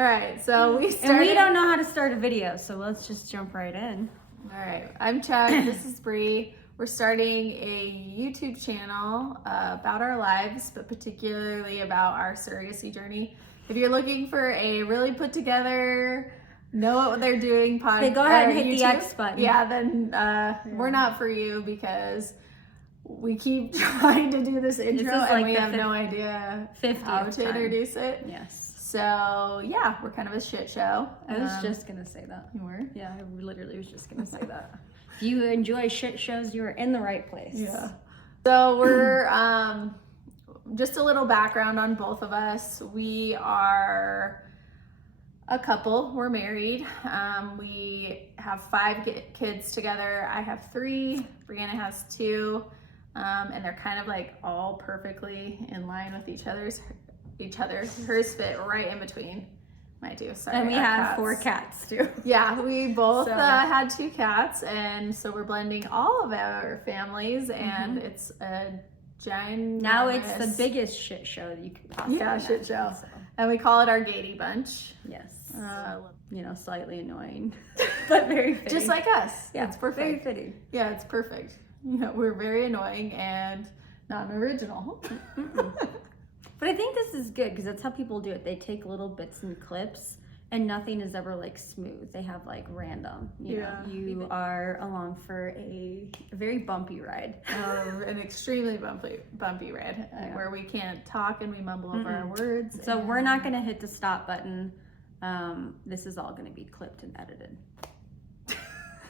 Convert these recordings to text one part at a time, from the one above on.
All right, so we started. And we don't know how to start a video, so let's just jump right in. All right, I'm Chuck. This is Bree. We're starting a YouTube channel about our lives, but particularly about our surrogacy journey. If you're looking for a really put together, know what they're doing podcast, Hey, go ahead and hit the X button. Yeah, then we're not for you because we keep trying to do this intro and we have no idea how to introduce it. Yes. So yeah, we're kind of a shit show. I was just gonna say that. You were? Yeah, I literally was just gonna say that. If you enjoy shit shows, you are in the right place. Yeah. So we're just a little background on both of us. We are a couple. We're married. We have 5 kids together. I have 3. Brianna has 2. And they're kind of like all perfectly in line with each other. Hers fit right in between my 2. Sorry. And we have cats. 4 cats too. Yeah, we both had 2 cats, and so we're blending all of our families, and it's a giant. Now it's the biggest shit show that you could possibly imagine, shit show. So. And we call it our Gaydy bunch. Yes. Slightly annoying, but very fitting. Just like us. Yeah, it's perfect. Very fitting. Yeah, it's perfect. We're very annoying and not original. But I think this is good because that's how people do it. They take little bits and clips, and nothing is ever like smooth. They have like random. You know, you are along for a very bumpy ride. An extremely bumpy ride where we can't talk and we mumble over our words. So we're not going to hit the stop button. This is all going to be clipped and edited.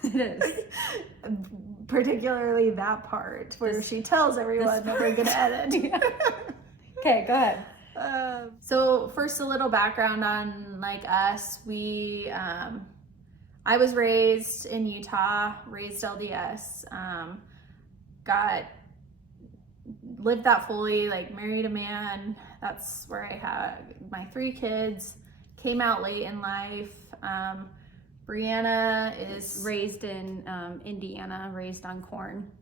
It is. Particularly that part where she tells everyone that we're going to edit. Okay, go ahead. So first, a little background on like us. I was raised in Utah, raised LDS, lived that fully, like married a man. That's where I had my 3 kids, came out late in life. Brianna is raised in Indiana, raised on corn.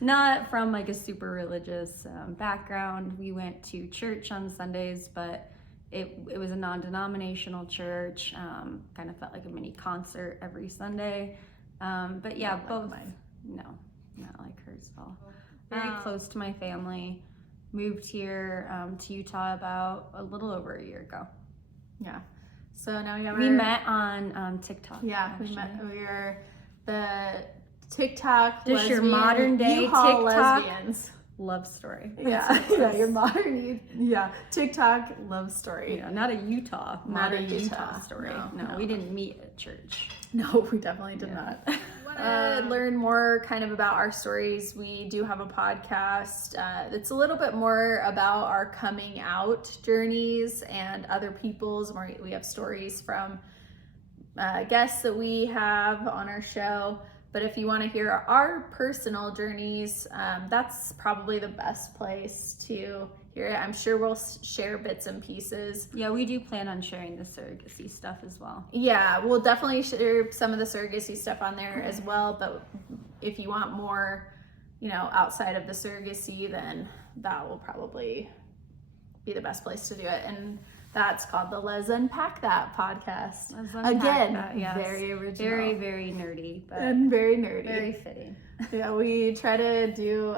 Not from like a super religious background. We went to church on Sundays, but it was a non-denominational church. Kind of felt like a mini concert every Sunday. But yeah, both. No, not like hers at all. Very close to my family. Moved here to Utah about a little over a year ago. Yeah. So now we met on TikTok. Yeah, actually. We were the TikTok just your modern day TikTok lesbians love story. Your modern TikTok love story. Yeah, not a Utah story. No, we didn't meet at church. No, we definitely did not. Learn more kind of about our stories. We do have a podcast that's a little bit more about our coming out journeys and other people's. We have stories from guests that we have on our show. But if you want to hear our personal journeys, that's probably the best place to hear it. I'm sure we'll share bits and pieces. Yeah, we do plan on sharing the surrogacy stuff as well. Yeah, we'll definitely share some of the surrogacy stuff on there as well. But if you want more, outside of the surrogacy, then that will probably be the best place to do it. And that's called the Let's Unpack That podcast. Very original. Very, very nerdy. And very nerdy. Very fitting. Yeah, we try to do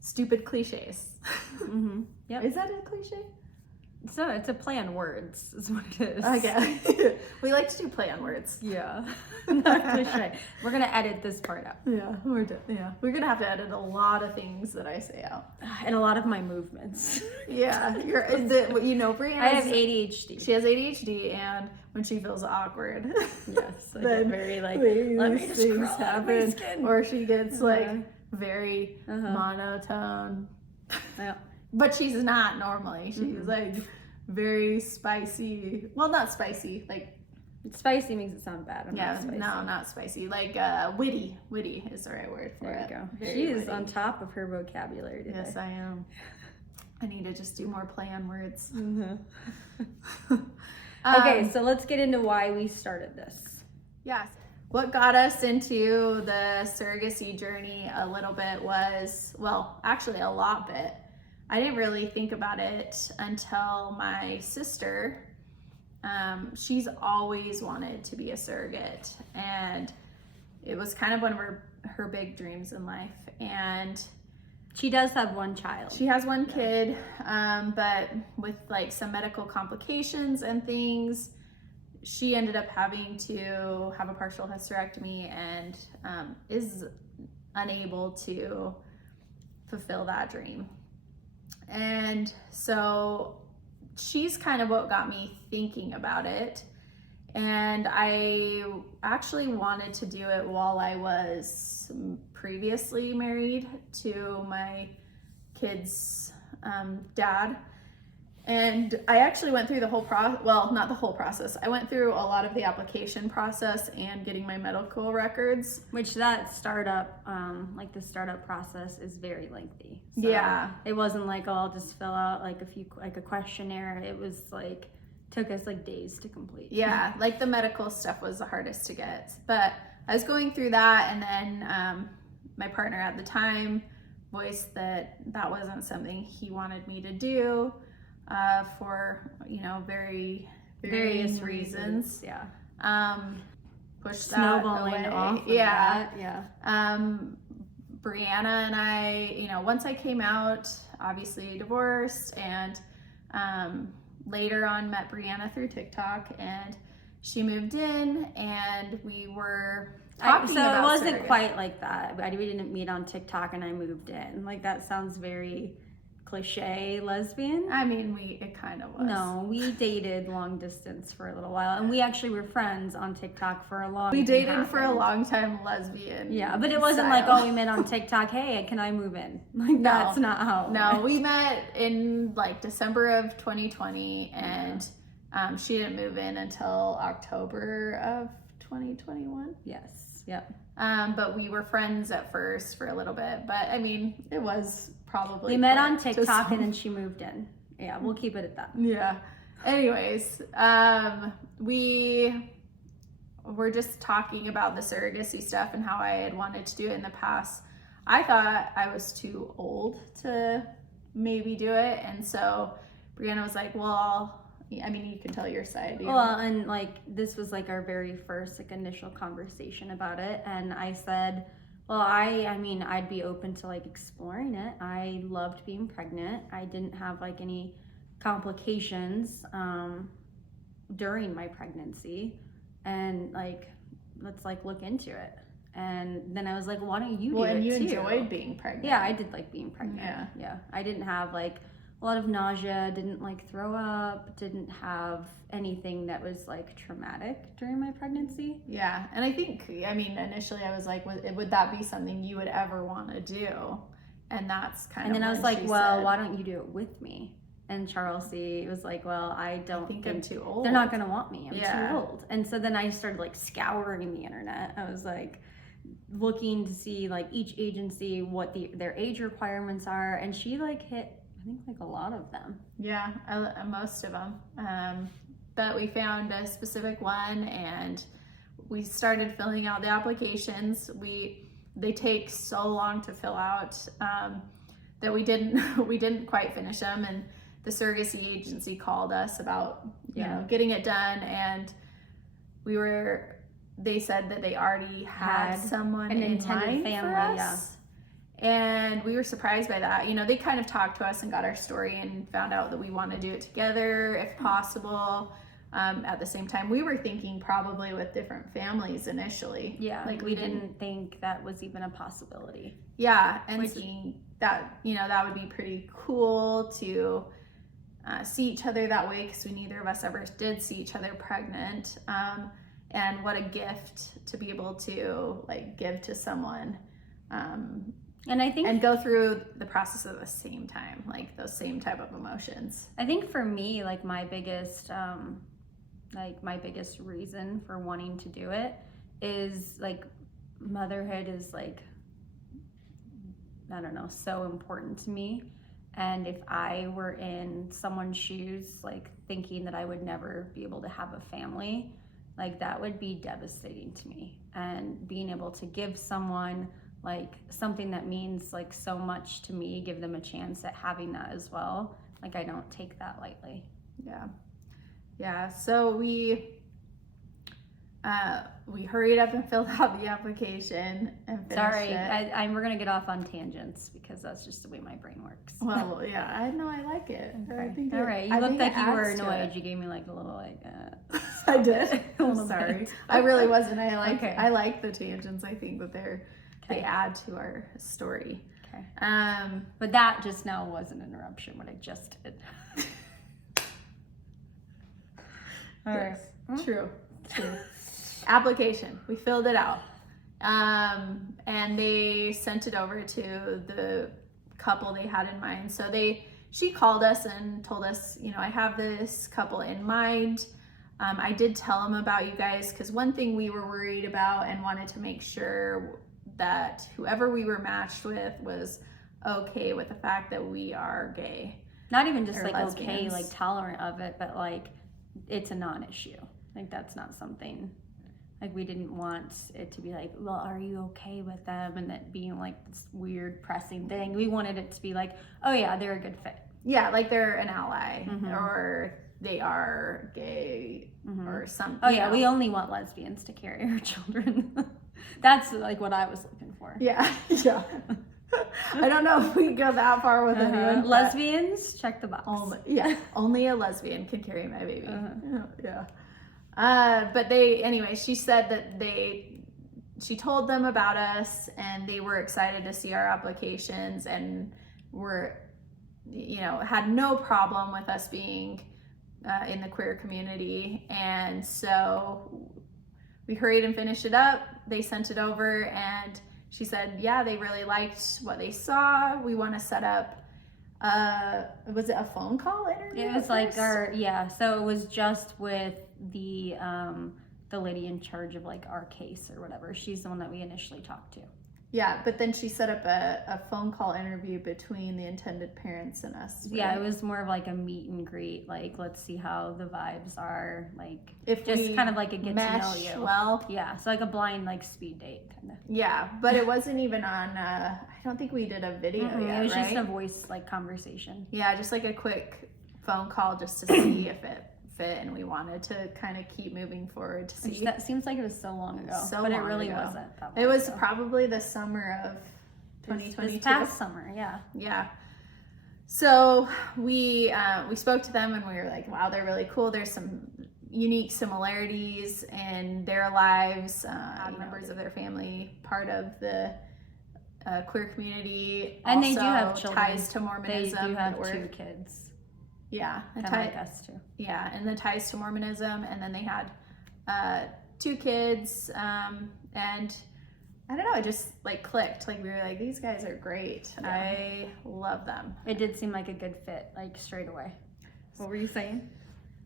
stupid cliches. Yep. Is that a cliche? So it's a play on words is what it is. Okay. We like to do play on words. Yeah. Not cliche. We're going to edit this part out. Yeah, we're going to have to edit a lot of things that I say out. And a lot of my movements. Yeah. Brianna. I have ADHD. She has ADHD, and when she feels awkward. Yes. I get very like, let me just things happen. Or she gets very monotone. Yeah. But she's not normally. She's like very spicy. Well, not spicy. Like spicy makes it sound bad. Not spicy. Like witty. Witty is the right word for it. There you go. She is on top of her vocabulary today. Yes, I am. I need to just do more play on words. Okay, so let's get into why we started this. Yes. What got us into the surrogacy journey a little bit was, well, actually a lot bit. I didn't really think about it until my sister, she's always wanted to be a surrogate, and it was kind of one of her big dreams in life. And she does have one child. She has one kid, but with like some medical complications and things, she ended up having to have a partial hysterectomy and is unable to fulfill that dream. And so she's kind of what got me thinking about it. And I actually wanted to do it while I was previously married to my kid's dad. And I actually went through the whole not the whole process. I went through a lot of the application process and getting my medical records. Which that startup, like the startup process is very lengthy. So yeah. It wasn't like, oh, I'll just fill out like a questionnaire. It was like, took us like days to complete. Yeah, like the medical stuff was the hardest to get. But I was going through that, and then my partner at the time voiced that wasn't something he wanted me to do. For various reasons. Yeah. Pushed snowballing that away. off of yeah. That. Yeah. Brianna and I, once I came out, obviously divorced, and later on met Brianna through TikTok, and she moved in, and we were talking about it wasn't surrogacy. quite like that. We didn't meet on TikTok and I moved in. Like, that sounds very cliche lesbian. I mean, it kind of was. No, we dated long distance for a little while, and we actually were friends on TikTok for a long. We dated for a long time, lesbian. Yeah, but it wasn't style. like, oh, we met on TikTok. Hey, can I move in? Like, that's not how. No, we met in like December of 2020, and she didn't move in until October of 2021. Yes. Yep. But we were friends at first for a little bit. But I mean, it was probably. We met on TikTok and then she moved in. Yeah, we'll keep it at that. Yeah. Anyways, we were just talking about the surrogacy stuff and how I had wanted to do it in the past. I thought I was too old to maybe do it, and so Brianna was like, well, I mean, you can tell your side. Well, and like, this was like our very first like initial conversation about it, and I said, well, I mean, I'd be open to like exploring it. I loved being pregnant. I didn't have like any complications during my pregnancy, and like, let's like look into it. And then I was like, why don't you do it too? And you enjoyed being pregnant. Yeah, I did like being pregnant. Yeah. I didn't have like a lot of nausea, didn't like throw up, didn't have anything that was like traumatic during my pregnancy. Yeah, and I think, I mean, initially I was like, would that be something you would ever want to do? And that's kind of. And then I was like, well, why don't you do it with me? And Charles C. was like, well, I think I'm too old. They're not going to want me. I'm too old. And so then I started like scouring the internet. I was like looking to see like each agency, what their age requirements are. And she like hit, I think, like a lot of them. Yeah, most of them. But we found a specific one, and we started filling out the applications. They take so long to fill out that we didn't quite finish them, and the surrogacy agency called us about getting it done, and they said that they already had someone an in intended line family, for us. And we were surprised by that. They kind of talked to us and got our story and found out that we want to do it together if possible. At the same time, we were thinking probably with different families initially. Yeah, like we didn't think that was even a possibility. Yeah, and seeing that, that would be pretty cool to see each other that way, because we neither of us ever did see each other pregnant. And what a gift to be able to like give to someone. And I think, and go through the process at the same time, like those same type of emotions. I think for me, like my biggest reason for wanting to do it is like motherhood is like, I don't know, so important to me. And if I were in someone's shoes, like thinking that I would never be able to have a family, like that would be devastating to me. And being able to give someone like something that means like so much to me, give them a chance at having that as well. Like I don't take that lightly. Yeah. So we hurried up and filled out the application and finished Sorry, it. we're gonna get off on tangents because that's just the way my brain works. Well, yeah, I know I like it. Okay. All right, you looked like you were annoyed. You gave me like a little like. I did. I'm sorry. Bit. I really wasn't. I like the tangents. I think that they add to our story. Okay. But that just now was an interruption. What I just did. All right. True. Application. We filled it out. And they sent it over to the couple they had in mind. So she called us and told us, I have this couple in mind. I did tell them about you guys because one thing we were worried about and wanted to make sure that whoever we were matched with was okay with the fact that we are gay. Not even just like lesbians. Okay, like tolerant of it, but like it's a non-issue. Like that's not something, like we didn't want it to be like, well, are you okay with them? And that being like this weird pressing thing. We wanted it to be like, oh yeah, they're a good fit. Yeah, like they're an ally or they are gay or something. Oh yeah, we only want lesbians to carry our children. That's like what I was looking for. Yeah. I don't know if we go that far with anyone. Lesbians, check the box. Only a lesbian can carry my baby. Yeah. But she said that she told them about us and they were excited to see our applications and had no problem with us being in the queer community. And so we hurried and finished it up. They sent it over and she said, yeah, they really liked what they saw. We want to set up, was it a phone call interview? It was like so it was just with the lady in charge of like our case or whatever. She's the one that we initially talked to. Yeah, but then she set up a phone call interview between the intended parents and us. Right? Yeah, it was more of like a meet and greet. Like, let's see how the vibes are. Like, if just kind of like a get to know you. Well, yeah, so like a blind like speed date kind of. Yeah, but it wasn't even on. I don't think we did a video yet. It was just a voice like conversation. Yeah, just like a quick phone call just to see if it fit, and we wanted to kind of keep moving forward to see. That seems like it was so long ago, but it really wasn't. It was probably the summer of 2022. This past summer, yeah. Yeah. So we spoke to them and we were like, wow, they're really cool. There's some unique similarities in their lives. Members of their family, part of the queer community, and also they do have children. Ties to Mormonism. They do have 2 kids. Yeah, kind of like us too. Yeah, and the ties to Mormonism, and then they had 2 kids, and I don't know, it just like clicked. Like we were like, these guys are great. Yeah. I love them. It did seem like a good fit, like straight away. What were you saying?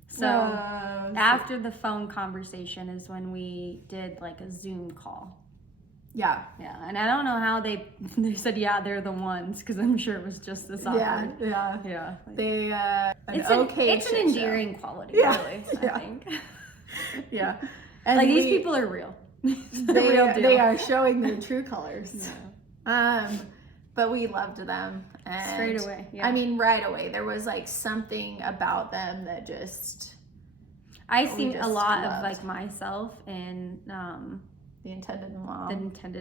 So after the phone conversation is when we did like a Zoom call. Yeah. Yeah, and I don't know how they said, yeah, they're the ones, because I'm sure it was just this awkward. Yeah. They, it's an endearing quality, really, I think. Yeah. And like, these people are real. Real deal. They are showing their true colors. Yeah. But we loved them. And straight away, yeah. I mean, right away. There was like something about them that just... I see a lot of like myself in... the intended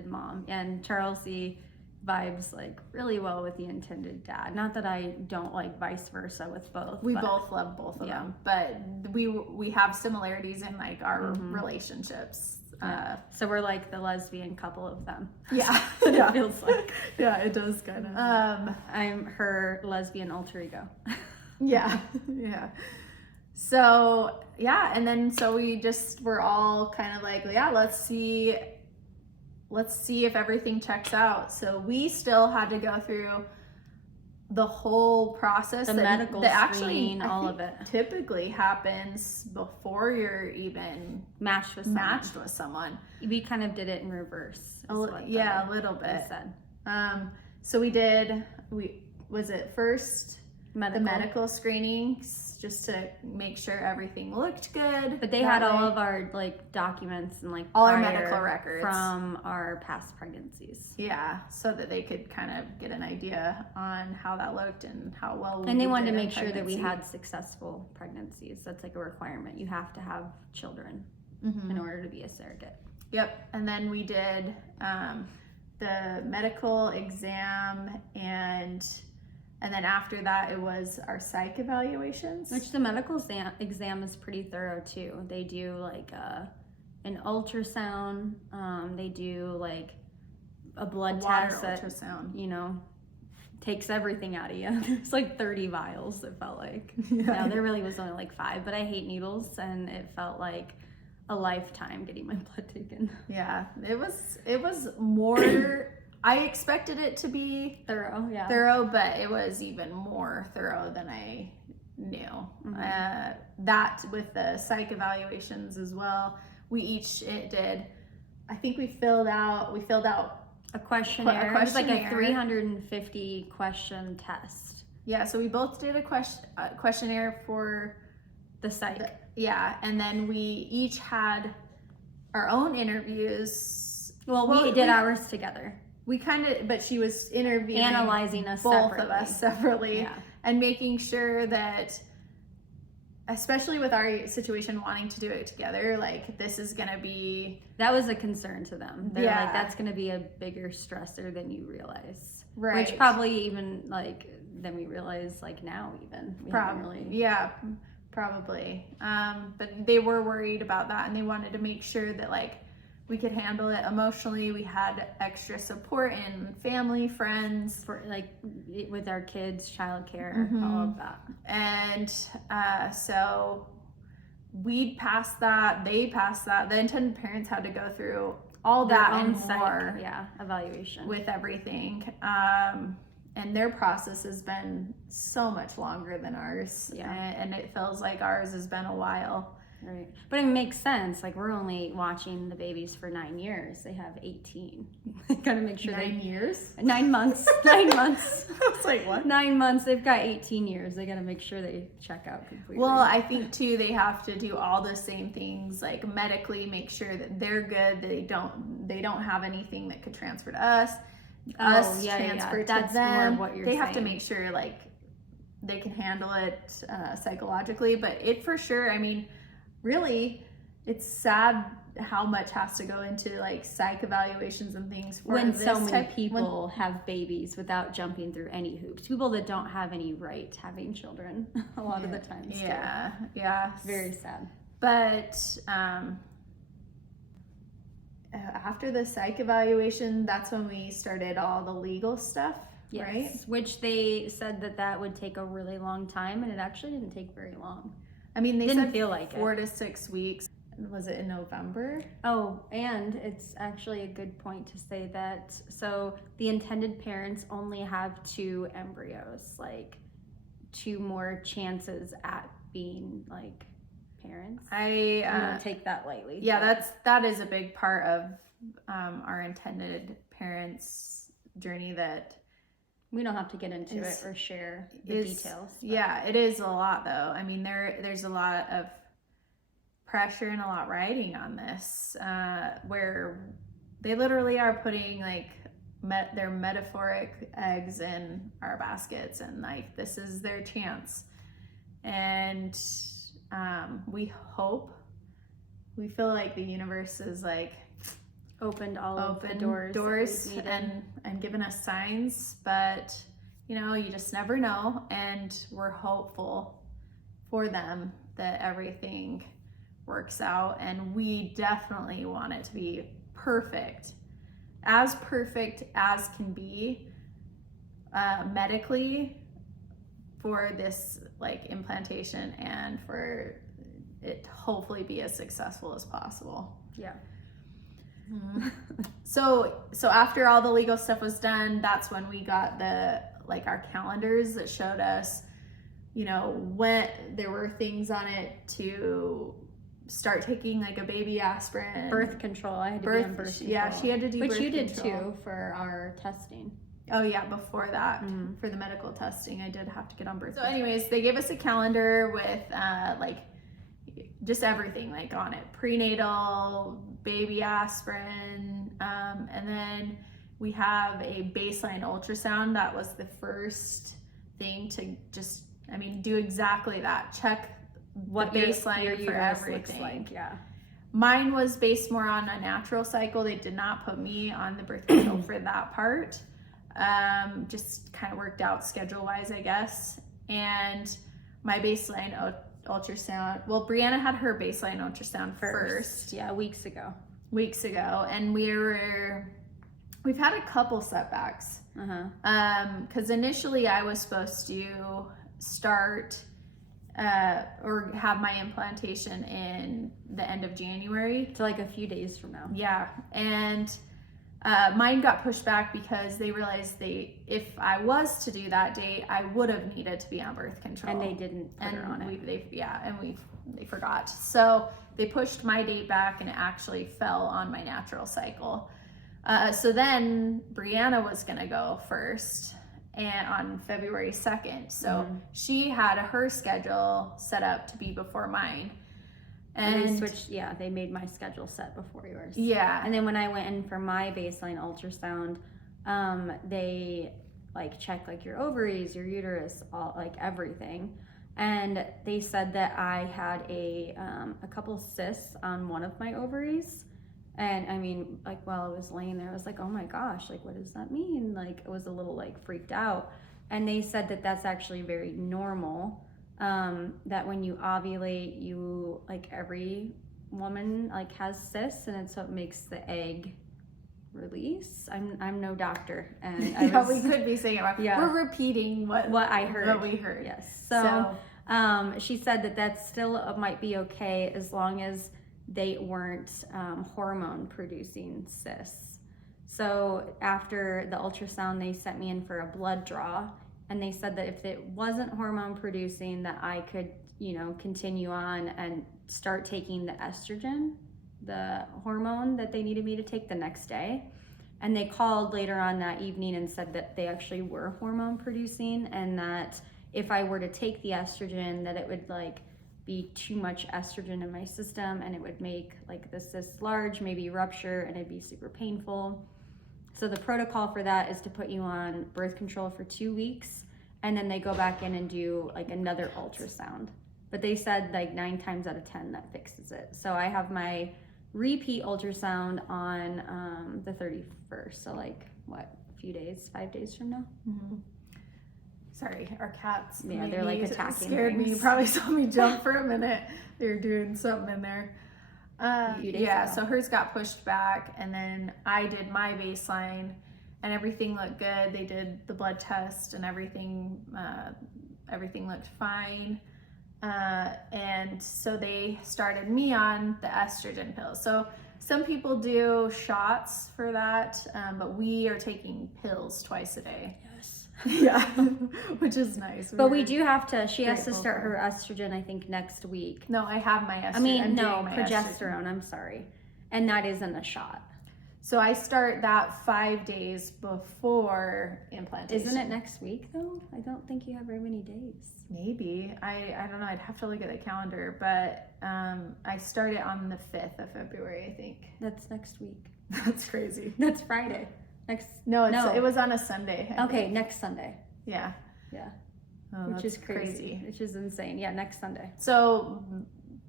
mom. And Charles C vibes like really well with the intended dad. Not that I don't like vice versa with both. We both love both of them, but we have similarities in like our relationships. Yeah. So we're like the lesbian couple of them. Yeah. It feels like. Yeah, it does kind of. I'm her lesbian alter ego. Yeah. So yeah, and then so we're all kind of like, yeah, let's see if everything checks out. So we still had to go through the whole process, the medical screen, all of it typically happens before you're even matched with someone. We kind of did it in reverse. A little bit. Said. So we did. Was it first? medical screenings just to make sure everything looked good. But they had all of our like documents and like all our medical records from our past pregnancies. Yeah, so that they could kind of get an idea on how that looked and how well we And they wanted did to in make sure that we pregnancy. had successful pregnancies. That's like a requirement. You have to have children Mhm. in order to be a surrogate. Yep, and then we did the medical exam, and then after that it was our psych evaluations. Which the medical exam is pretty thorough too. They do like an ultrasound. They do like a blood test that, ultrasound. you know, takes everything out of you. There's like 30 vials, it felt like. Yeah. No, there really was only like 5, but I hate needles, and it felt like a lifetime getting my blood taken. Yeah, it was more. I expected it to be thorough, but it was even more thorough than I knew. Mm-hmm. That with the psych evaluations as well. We each did. I think we filled out a questionnaire. It was like a 350 question test. Yeah, so we both did a questionnaire for the psych. And then we each had our own interviews. Well, we did ours together. We kind of, but she was interviewing, analyzing us both separately. of us separately, Yeah. and making sure that, especially with our situation, wanting to do it together, like this is gonna be. That was a concern to them. They're Yeah. like, that's gonna be a bigger stressor than you realize. Right. Which probably even like than we realize like now even. Probably. Yeah, probably. But they were worried about that, and they wanted to make sure that like we could handle it emotionally. We had extra support and family, friends, for like with our kids, childcare, Mm-hmm. all of that. And so we passed that. They passed that. The intended parents had to go through all Their that own and more evaluation with everything. And their process has been so much longer than ours. Yeah. And it feels like ours has been a while. Right. But it makes sense. Like we're only watching the babies for 9 years. They have 18. Gotta make sure 9 years? 9 months. 9 months. I was like, what? 9 months. They've got 18 years. They gotta make sure they check out completely. Well, I think too they have to do all the same things, like medically make sure that they're good, that they don't have anything that could transfer to us. Transfer to That's them. more what you're they have to saying. make sure like they can handle it psychologically, but it for sure, I mean, really it's sad how much has to go into like psych evaluations and things for when this so many people have babies without jumping through any hoops, people that don't have any right having children a lot of the times. Yeah, it's very sad. But after the psych evaluation, that's when we started all the legal stuff. Yes, right? Which they said that would take a really long time, and it actually didn't take very long. I mean, they Didn't said feel like 4 to 6 weeks. Was it in November? Oh, and it's actually a good point to say that. So the intended parents only have 2 embryos, like 2 more chances at being like parents. I don't take that lightly. Yeah, that is a big part of our intended parents' journey that. We don't have to get into it or share the details. But. Yeah, it is a lot though. I mean, there's a lot of pressure and a lot riding on this, where they literally are putting like their metaphoric eggs in our baskets, and like this is their chance. And we feel like the universe is like opened all of the doors and given us signs, but you know, you just never know, and we're hopeful for them that everything works out, and we definitely want it to be perfect as can be medically for this like implantation, and for it to hopefully be as successful as possible. Yeah. So after all the legal stuff was done, that's when we got our calendars that showed us, you know, when there were things on it to start taking like a baby aspirin. Birth control. I had to be on birth control. Yeah, she had to do Which birth you did control. too for our testing. Oh yeah, before that, for the medical testing, I did have to get on birth control. So anyways, they gave us a calendar with like just everything like on it, prenatal, baby aspirin, and then we have a baseline ultrasound. That was the first thing to just, I mean, do exactly that. Check what the baseline your for everything. Looks like, yeah. Mine was based more on a natural cycle. They did not put me on the birth control for that part. Just kind of worked out schedule-wise, I guess. And my baseline ultrasound, well, Brianna had her baseline ultrasound first. Yeah, weeks ago. And we've had a couple setbacks. Because initially I was supposed to start or have my implantation in the end of January. So like a few days from now. Yeah, and mine got pushed back because they realized if I was to do that date, I would have needed to be on birth control. And they didn't put her on it. They forgot. So they pushed my date back and it actually fell on my natural cycle. So then Brianna was gonna go first and on February 2nd. So she had her schedule set up to be before mine. And they switched, they made my schedule set before yours. Yeah. And then when I went in for my baseline ultrasound, they like check like your ovaries, your uterus, all like everything. And they said that I had a couple cysts on one of my ovaries. And I mean, like while I was laying there, I was like, oh my gosh, like what does that mean? Like I was a little like freaked out. And they said that that's actually very normal. That when you ovulate, you like every woman like has cysts, and it's what makes the egg release. I'm no doctor, and we could be saying it wrong. Yeah. We're repeating what I heard. What we heard. Yes. So she said that still might be okay as long as they weren't hormone producing cysts. So after the ultrasound, they sent me in for a blood draw, and they said that if it wasn't hormone producing, that I could, continue on and start taking the estrogen, the hormone that they needed me to take the next day. And they called later on that evening and said that they actually were hormone producing, and that if I were to take the estrogen, that it would like be too much estrogen in my system, and it would make like the cyst large, maybe rupture, and it'd be super painful. So the protocol for that is to put you on birth control for 2 weeks, and then they go back in and do like another ultrasound. But they said like 9 times out of 10 that fixes it. So I have my repeat ultrasound on the 31st. So like what, a few days, 5 days from now? Sorry, our cats. Yeah, they're like attacking. Scared me. You probably saw me jump for a minute. They're doing something in there. So hers got pushed back, and then I did my baseline, and everything looked good. They did the blood test, and everything looked fine. And so they started me on the estrogen pills. So some people do shots for that, but we are taking pills twice a day. Yeah, which is nice. But we do have to, she has to start her estrogen, I think, next week. No, I have my estrogen. Progesterone, I'm sorry. And that isn't a shot. So I start that 5 days before implantation. Isn't it next week, though? I don't think you have very many days. Maybe. I don't know. I'd have to look at the calendar. But I start it on the 5th of February, I think. That's next week. That's crazy. That's Friday. It was on a Sunday. I think. Next Sunday. Yeah. Oh, which is crazy. Which is insane. Yeah, next Sunday. So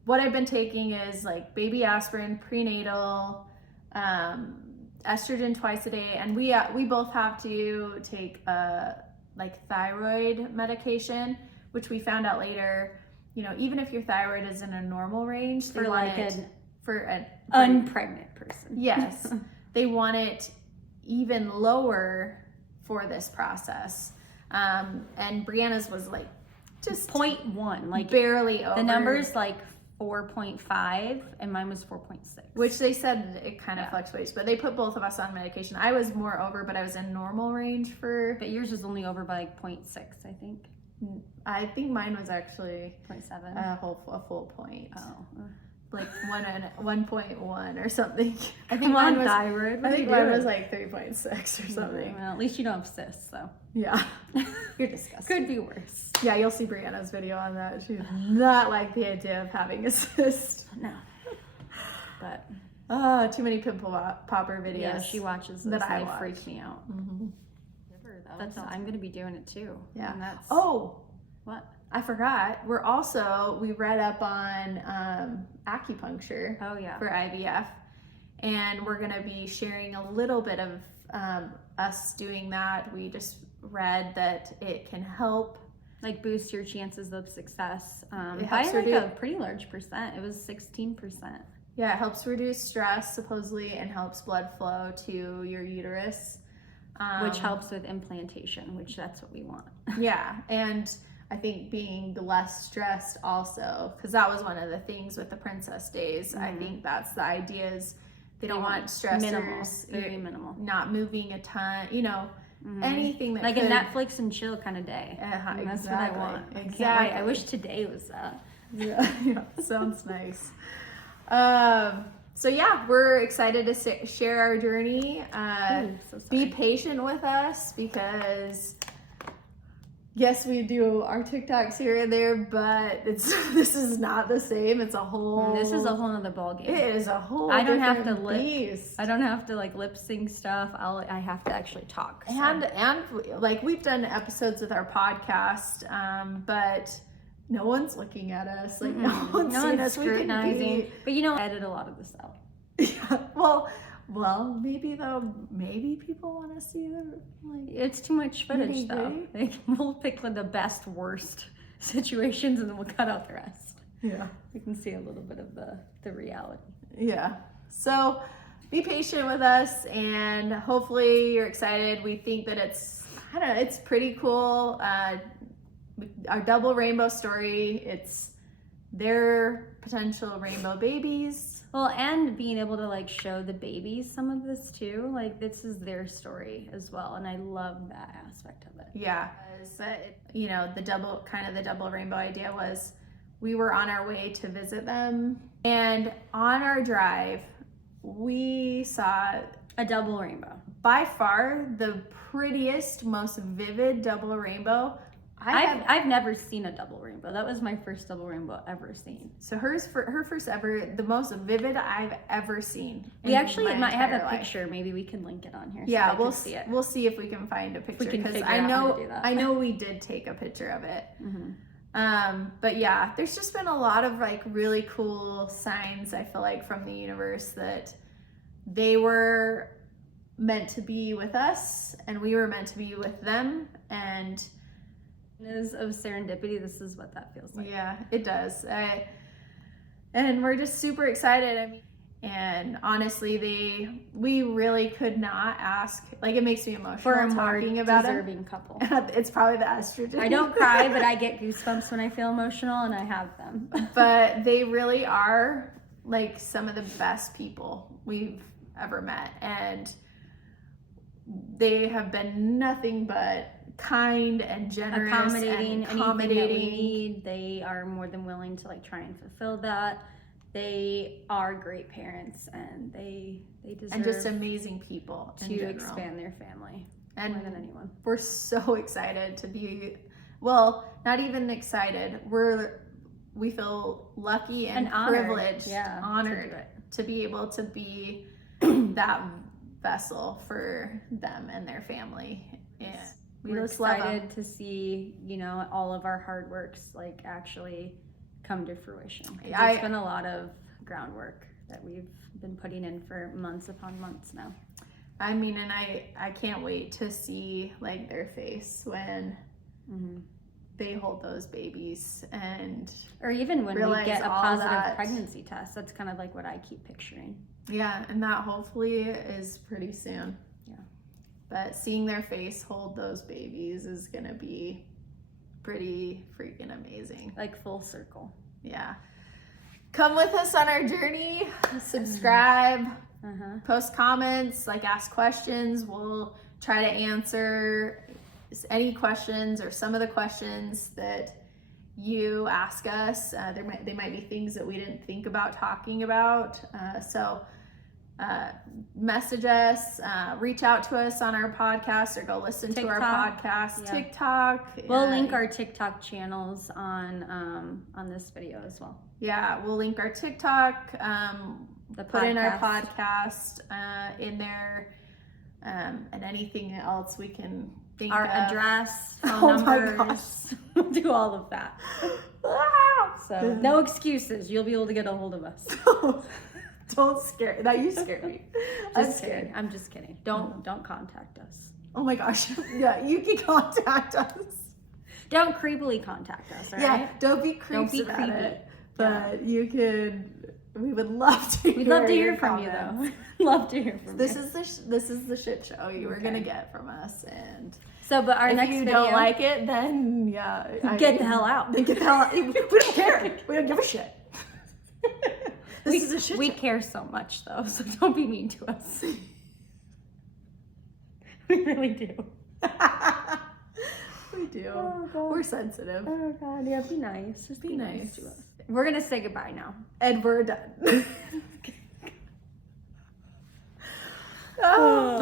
what I've been taking is like baby aspirin, prenatal, estrogen twice a day, and we both have to take like thyroid medication, which we found out later. Even if your thyroid is in a normal range, for like an unpregnant person. Yes, they want it even lower for this process. And Brianna's was like just 0.1, like barely over. The number's like 4.5 and mine was 4.6. Which they said it kind of fluctuates, but they put both of us on medication. I was more over, but I was in normal range for... But yours was only over by like 0.6, I think. I think mine was actually 0.7. A full point. Oh. like 1.1 or something. I think Come on, mine was thyroid. I think mine was like 3.6 or something. Well, at least you don't have cysts, so. Yeah. You're disgusting. Could be worse. Yeah, you'll see Brianna's video on that. She does not like the idea of having a cyst. No. But Too many pimple popper videos. yeah, she watches those that I and they watch. freak me out. Mm-hmm. I'm gonna be doing it too. Yeah. And that's what? I forgot. We read up on acupuncture for IVF, and we're gonna be sharing a little bit of us doing that. We just read that it can help like boost your chances of success by helps like a pretty large percent. It was 16%. Yeah, it helps reduce stress supposedly and helps blood flow to your uterus. Which helps with implantation, which that's what we want. Yeah, and I think being less stressed also, because that was one of the things with the princess days. I think that's the idea is they don't want stressors. Minimal, very minimal. Not moving a ton, anything that like could, a Netflix and chill kind of day. Exactly. That's what I want. Exactly. I can't wait. I wish today was that. Yeah, sounds nice. So yeah, we're excited to share our journey. Be patient with us because yes, we do our TikToks here and there, but this is not the same. It's a whole. This is a whole nother ballgame. It is a whole. I don't have to beast. I don't have to like lip sync stuff. I have to actually talk. So. And like we've done episodes with our podcast, but no one's looking at us. Like no one's seeing us scrutinizing. But I edit a lot of this out. Yeah. Well, maybe people want to see the it's too much footage though. Like, we'll pick the best worst situations and then we'll cut out the rest. Yeah. We can see a little bit of the reality. Yeah. So be patient with us and hopefully you're excited. We think that it's pretty cool. Our double rainbow story, it's their potential rainbow babies. Well, and being able to like show the babies some of this too, like this is their story as well, and I love that aspect of it. Yeah, the double rainbow idea was we were on our way to visit them, and on our drive, we saw a double rainbow. By far the prettiest, most vivid double rainbow. I've never seen a double rainbow. That was my first double rainbow ever seen. So her first ever, the most vivid I've ever seen. We actually might have a picture. Maybe we can link it on here. Yeah, we'll see it. We'll see if we can find a picture because I know we did take a picture of it. Mm-hmm. But yeah, there's just been a lot of like really cool signs. I feel like from the universe that they were meant to be with us and we were meant to be with them and. Is of serendipity, this is what that feels like. Yeah, it does. And we're just super excited. And honestly, we really could not ask. Like, it makes me emotional for a talking about deserving couple. It's probably the estrogen. I don't cry, but I get goosebumps when I feel emotional, and I have them. But they really are like some of the best people we've ever met, and they have been nothing but kind and generous, accommodating, and anything that we need. They are more than willing to like try and fulfill that. They are great parents, and they deserve and just amazing people to expand their family and more than anyone. We're so excited to be. Well, not even excited. We feel lucky and privileged, honored to be able to be that vessel for them and their family. Yeah. We're excited to see, all of our hard works like actually come to fruition. It's been a lot of groundwork that we've been putting in for months upon months now. I mean, and I can't wait to see like their face when they hold those babies or even when we get a positive pregnancy test. That's kind of like what I keep picturing. Yeah, and that hopefully is pretty soon. But seeing their face hold those babies is gonna be pretty freaking amazing. Like full circle. Yeah. Come with us on our journey. Subscribe. Post comments. Like ask questions. We'll try to answer any questions or some of the questions that you ask us. They might be things that we didn't think about talking about. So message us, reach out to us on our podcast, or go listen to our podcast. Yeah. TikTok. We'll link our TikTok channels on this video as well. Yeah, we'll link our TikTok. Put in our podcast in there, and anything else we can think our of. Address, phone numbers. We'll do all of that. So no excuses. You'll be able to get a hold of us. Don't scare that. You scare me. I'm scared. I'm just kidding. Don't contact us. Oh my gosh. Yeah, you can contact us. Don't creepily contact us. All right? Yeah, don't be creepy about it. But you could. We would love to. We'd love to hear from you, though. Love to hear from you. This is the shit show you were gonna get from us, and so. But our next if you video, don't like it, then get the hell out. Then get the hell out. We don't care. We don't give a shit. This is a shit show. We care so much, though, so don't be mean to us. We really do. We do. Oh, God. We're sensitive. Oh God, yeah, be nice. Just Be nice to us. We're gonna say goodbye now. And we're done. Oh.